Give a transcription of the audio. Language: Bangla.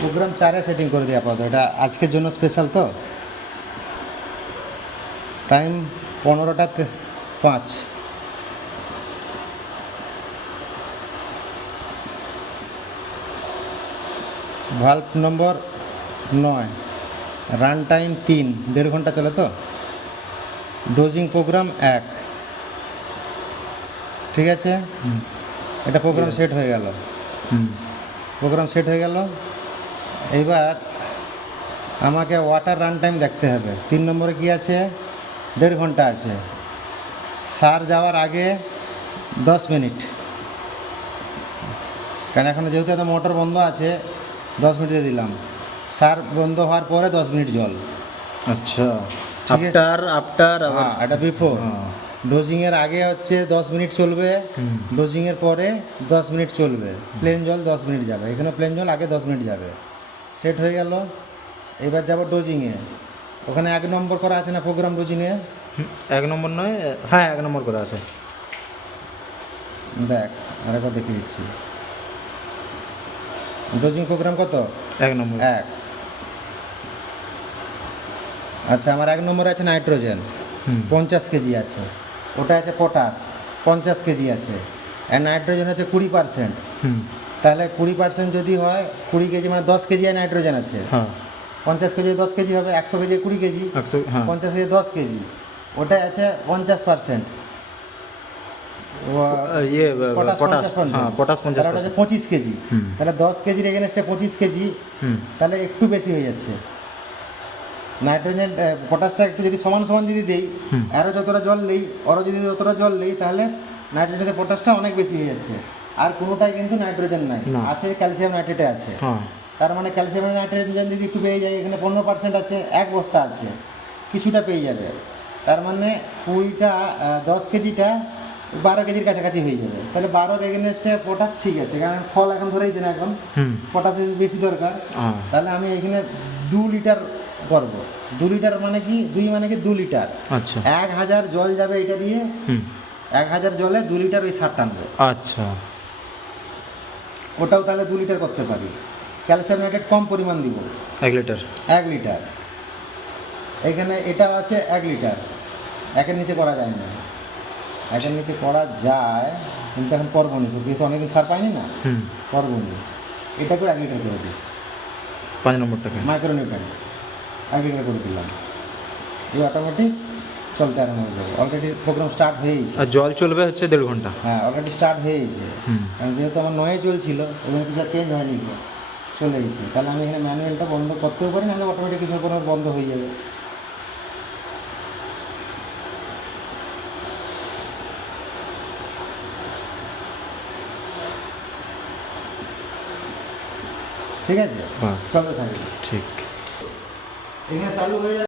প্রোগ্রাম 4-এ সেটিং করে দিই আপাতত, এটা আজকের জন্য স্পেশাল তো। টাইম 15টা 5। ভাল্ব নম্বর 9, রান টাইম 3, 1.5 ঘন্টা চলে তো। ডোজিং প্রোগ্রাম 1, ঠিক আছে। এটা প্রোগ্রাম সেট হয়ে গেল, প্রোগ্রাম সেট হয়ে গেল। এইবার আমাকে ওয়াটার রান টাইম দেখতে হবে। 3 নম্বরে কি আছে? 1.5 ঘন্টা আছে। সার যাওয়ার আগে 10 মিনিট, কারণ এখন যেহেতু একটা মোটর বন্ধ আছে 10 মিনিট দিয়ে দিলাম। সার বন্ধ হওয়ার পরে 10 মিনিট জল। আচ্ছা, ঠিক আছে। আফটার হ্যাঁ, এটা বিফোর। ডোজিংয়ের আগে হচ্ছে 10 মিনিট চলবে, ডোজিংয়ের পরে 10 মিনিট চলবে। প্লেন জল 10 মিনিট যাবে, এখানে প্লেন জল আগে 10 মিনিট যাবে। সেট হয়ে গেল। এবার যাব ডোজিংয়ে। ওখানে 1 নম্বর করা আছে না প্রোগ্রাম ডোজিংয়ে? 1 নম্বর নয়, হ্যাঁ 1 নম্বর করে আছে। দেখ, আরেকবার দেখে দিচ্ছি। ডোজিং প্রোগ্রাম কত? 1 নম্বর। 1। আচ্ছা, আমার 1 নম্বরে আছে নাইট্রোজেন, 50 কেজি আছে। ওটা আছে পটাশ, 50 কেজি আছে। আর নাইট্রোজেন হচ্ছে 20%। তাহলে 20% যদি হয় 20 কেজি, মানে 10 কেজি নাইট্রোজেন আছে। হ্যাঁ, 50 কেজি 10 কেজি হবে, 100 কেজি 20 কেজি, 50 কেজি 10 কেজি। ওটাই আছে 50%। পটাশ, হ্যাঁ পটাশ 50%। তাহলে ওটা হচ্ছে 25 কেজি। তাহলে 10 কেজির এগেনস্টে 25 কেজি, তাহলে একটু বেশি হয়ে যাচ্ছে। নাইট্রোজেন পটাশটা একটু যদি সমান সমান যদি দিই, আরও যতটা জল নেই, ওরও যদি যতটা জল নেই, তাহলে নাইট্রোজেনের পটাশটা অনেক বেশি হয়ে যাচ্ছে। আর কোনোটাই কিন্তু নাইট্রোজেন নাই, আছে ক্যালসিয়াম নাইট্রেটে আছে। তার মানে ক্যালসিয়াম নাইট্রেট যদি একটু পেয়ে যায়, এখানে 15% আছে, 1 বস্তা আছে, কিছুটা পেয়ে যাবে। তার মানে 20টা 10 কেজিটা 12 কেজির কাছাকাছি হয়ে যাবে। তাহলে 12-র এগেনস্টে পটাশ ঠিক আছে, কারণ ফল এখন ধরেইছে না, এখন পটাশের বেশি দরকার। তাহলে আমি এখানে 2 লিটার করব। 2 লিটার মানে কি? 2 মানে কি 2 লিটার। আচ্ছা, 1000 জল যাবে এটা দিয়ে। 1000 জলে 2 লিটার ওই সার টানবে। আচ্ছা, ওটাও তাহলে 2 লিটার করতে পারি। ক্যালসিয়াম নাইট্রেট কম পরিমাণ দিব, 1 লিটার। 1 লিটার। এখানে এটাও আছে 1 লিটার। 1-এর নিচে করা যায় না। 1-এর নিচে করা যায়, কিন্তু এখন করবো নি, যেহেতু অনেকদিন সার পাইনি না, করবো নি। এটাকেও 1 লিটার করে দিই। 5 নম্বরটাকে মাইক্রোনিউট্রেন্ট 1 লিটার করে দিলাম। এই অটোমেটিক চলতে আরম্ভ হয়ে যাবে। অলরেডি প্রোগ্রাম স্টার্ট হয়েইছে। আর জল চলবে হচ্ছে 1.5 ঘন্টা। হ্যাঁ, অলরেডি স্টার্ট হয়েছে। কারণ যেহেতু আমার 9-এ চলছিল এবং কিছু চেঞ্জ হয়নি, চলে গেছে। তাহলে আমি এখানে ম্যানুয়ালটা বন্ধ করতেও পারি, নাহলে অটোমেটিক কিছু কোনো বন্ধ হয়ে যাবে। ঠিক আছে, চলতে থাকবে। ঠিক। এখানে চালু হয়ে যাবে।